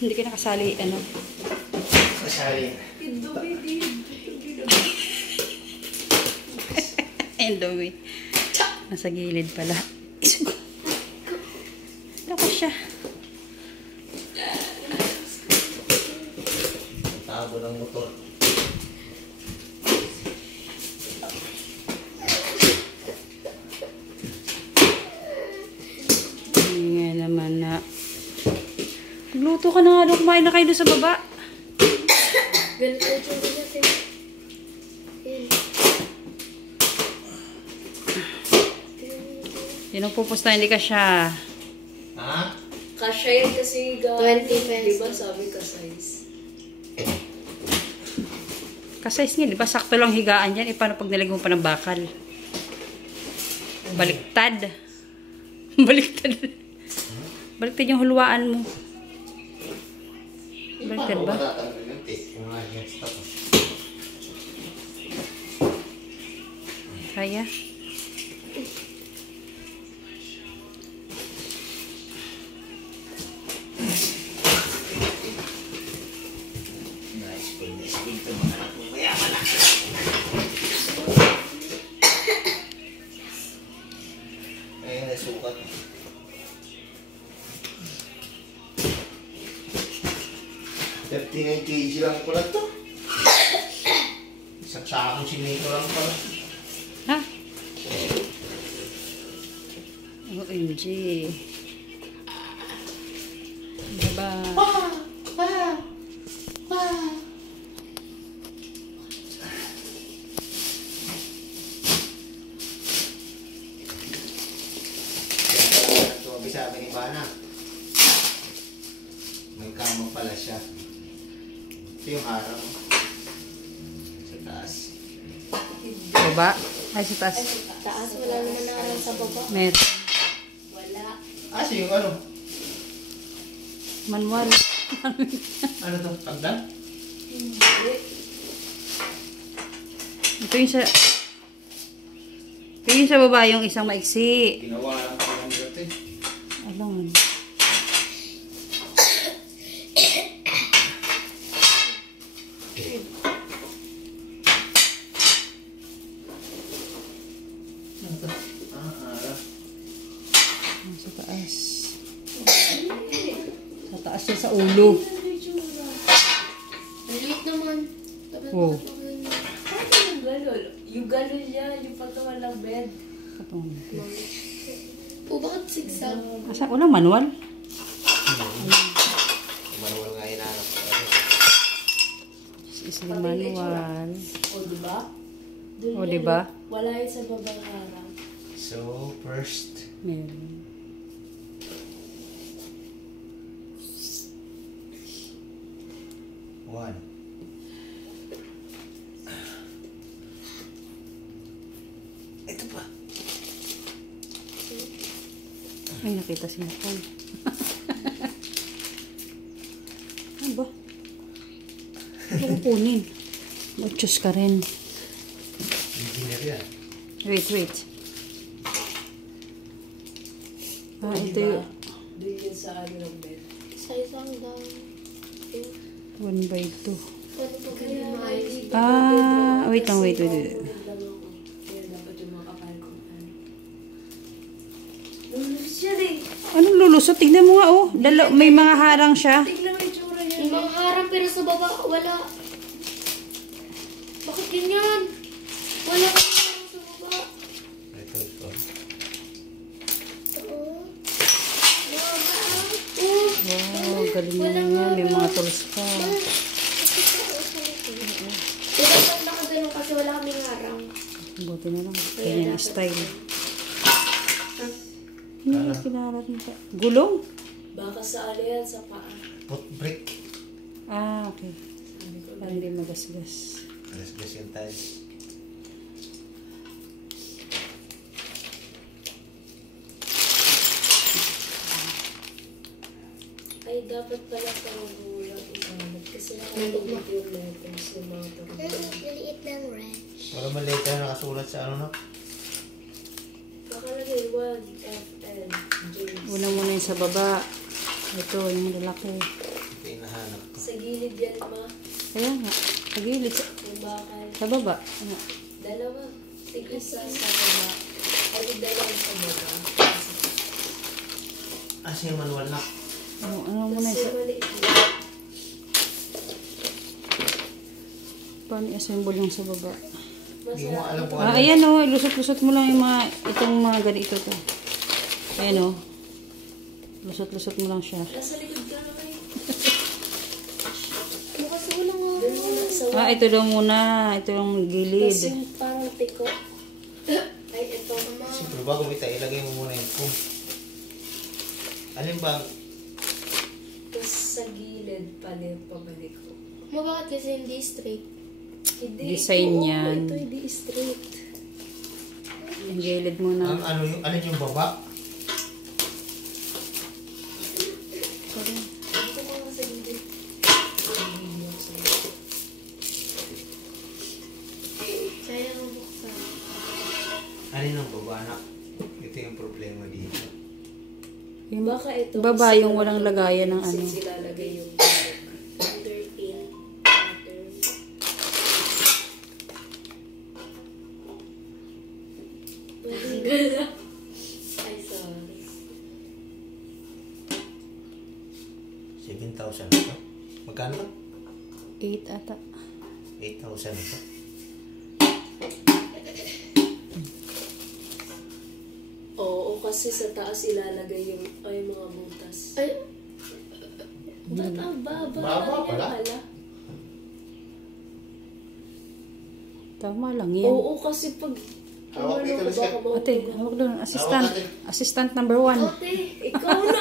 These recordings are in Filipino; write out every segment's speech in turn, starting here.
Hindi ka nakasali, ano? Kasali. Endomy. Nasa gilid pala. Lako siya. Tabo ng motor. Nga naman na. Luto ka na nga doon. Kumain na kayo doon sa baba. Ganito yung natin. Yan ang pupusta, hindi ka siya. Ha? Kasya yun kasi 20 pesos. Diba sabi ka size? Kasize nga, di ba? Sakto lang higaan dyan. Paano pag nilagay mo pa ng bakal? Baliktad. Baliktad. Baliktad yung hulwaan mo. Baliktad ba? Kaya? Ayun, nasukat. $39 kg lang pala to. Isang sakong sinito lang pala. Ha? OMG. Diba? Tumabi sa akin ni Bana. May kama pala siya. Ito yung harang. Sa taas. Baba? Ay, sa taas. Taas, wala naman na sa baba. Meron. Wala. Kasi yung ano? Manual. Ano to? Pagdan? Hindi. Ito yung sa... Ito yung sa baba, yung isang maiksi. Ginawa lang ko ng dati. Alam. Ano to? Harap. Sa taas. Sa taas yung sa ulo. Ang liit naman. Oh. Ano yung galol? Yung galol niya, yung pagkawalang bed. Katong. O, bakit sigsag? Asa? Walang manual? Manual nga hinahanap ko. This is the manual. O, diba? O, diba? Wala yun sa babang harang. So, first. Meron. One. Ito pa. Ay, nakita si Nicole. Ano ba? Ano ko kunin? Mag-choose ka rin. Engineer yan. Wait. Ah, ito yung Doon yun sa ano ng bed. Sa isang down. 1 by 2. Pwede po kayo maayos. Ah, wait lang. Kaya dapat yung mga kapal ko. Lulus siya rin. Anong lulusot? Tignan mo nga, oh. May mga harang siya. Tignan mo yung tsura niya. Yung mga harang pero sa baba, wala. Bakit ganyan? Wala ka harang sa baba. Ito. Oo. Wow, galing mo nga. May mga tools pa. Diba pag nakaganon kasi wala kaming harang. Buti na lang. Ganyan yung style. Hindi, kinarat mo pa. Gulong? Baka sa ano yan, sa paa. Put brick. Ah, okay. Sabi ko, Para hindi magasgas. Gas yung tiles. ay dapat pala parang gulang isanod. Kasi nakalimutan yung letters yung mga tarong. Maliit ng wrench. Wala maliit na nakasulat sa ano na. Nakalagay 1 FL James. Una muna yung sa baba. Ito, yung lalaki. Ito yung anak ko. Sa gilid yan, ma. Kaya nga. Sa gilid. Yung bakal. Sa baba. Ano? Dalawa. Tig-isa sa baba. Ay, dalawa sa baba. Siya yung manual na. Ano muna Kasi isa? maliit lang. Paano i-assemble yung sa baba? Hindi mo alam kung Ah, ano. ayan o. Lusot-lusot mo lang yung mga, itong mga ganito to. Ayan o. Lusot-lusot mo lang siya. Nasa likod ka naman eh. Bukas mo lang nga. Doon mo na sa Ah, ito daw muna. Ito yung Tapos gilid. yung parang tiko. Ay, ito. Siyempre bago kita, ilagay mo muna yung kung. Alin ba? Tapos sa gilid, pabalik ko. Ma, bakit kasi hindi straight? Hindi, Design ito, yan. Ito, hindi straight. Yung gilid muna. Ang ano yung, alin yung baba? Sorry. Ito ko nga sa gilid. Sayang ang buksan. Alin ang baba na? Ito yung problema dito. Yung Baka ito. baba kasi yung walang lagayan ng ano. Since ilalagay yung Underpin. pattern. Gala. Ay, sorry. 7,000 na to. Magkano to? 8 ata. 8,000 na to. Oo, kasi sa taas ilalagay yung ay mga butas. Ay, Ba't ang baba? Baba pala? Tama lang yan. Oo, kasi pag Hawak ano ito, ka, Lucia. baka mautugan. Ate, hawak doon. Assistant. Hawak natin. Assistant number 1. Ate, ikaw na.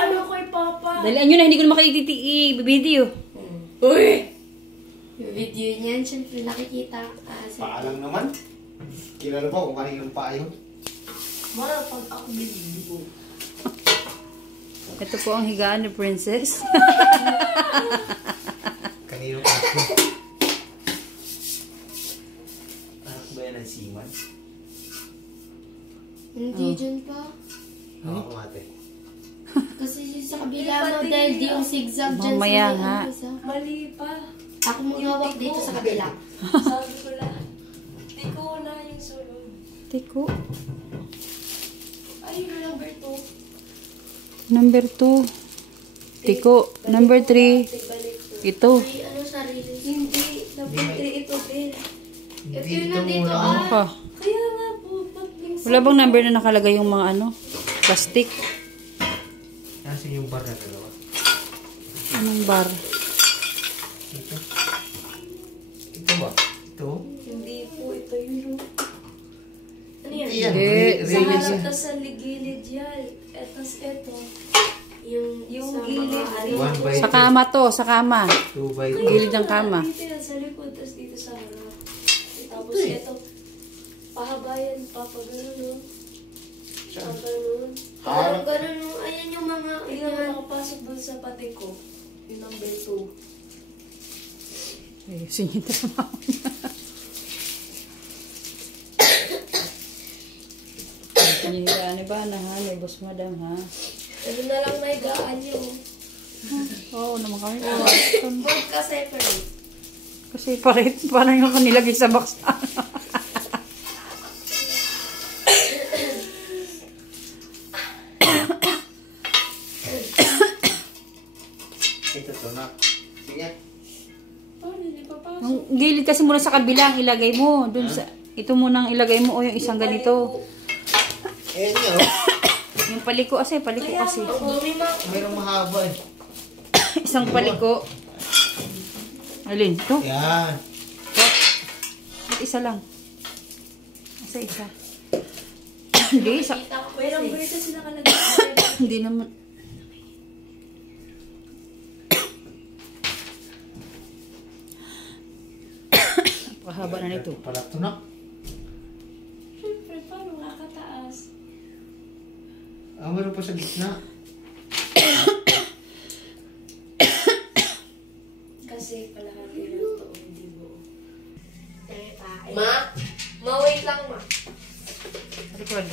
Ano kay Papa? Dalian nyo na, hindi ko na makikiti-video. Uy! yung video niyan, syempre nakikita. Paalam naman. Kilala ba kung kaninong paa yun? Mara, pag ako bibig Ito po ang higaan ni Princess. Kaninong ako? Anak ba yan ng seaman? Hindi dyan pa. Hawak mo ate. Kasi sa kabila mo, dahil di yung zigzag dyan Mamaya sa nga. isa. Mali pa. Ako magawak dito sa kabila. Sabi ko lang. Di ko na yung sunod. Tiko. Ay, yung number 2. Number 2. Tiko. Number 3. Balik ko. Ito. May ano sarili. Hindi. Number 3 ito din. Hindi yun ito nandito, muna. Ano pa? Kaya nga po, ba't yung Wala bang number na nakalagay yung mga ano? Plastic? Nasaan yung bar na dalawa? Anong bar? Ito. Ito ba? Ito? Hindi po, ito yun. Ano yan? Yan. Hindi. Sa Release harap yan. tas sa gilid yan. Etos, eto. Yung sa gilid. mga ano. 1 by Sa kama to, sa kama. 2 by 2. Gilid ng kama. Dito yan, sa likod, tas dito sa harap. Tapos eto, pahabayan, papagano, no? Papagano. Parang ganun mo. Ayan yung mga... Hindi naman nakapasok dun sa pati ko. Yung number 2. Eh, singit na Higaan ba na ha? May boss madam ha? Ano na lang may gaan nyo. Oo naman kami. Board ka separate. Kasi parang yung kanilagay sa box. Ito to na. Sige. Paano hindi papasok? Yung gilid kasi muna sa kabila ang ilagay mo. Dun sa, ito muna ang ilagay mo o yung isang ganito. Eh, nyo. Yung paliko kasi, paliko kasi. Mayroong mahaba eh. Isang paliko. Alin? Ito? Yan. Ba't isa lang? Isa. Hindi, isa. Kita ko May kasi. number ito sila kalagay. Hindi naman. Pakahaba na nito. Pala ito na. Siyempre, paano makakataas? Meron pa sa gitna. Kasi kalahati lang to, hindi mo. Ma? Ma, wait lang ma. Record.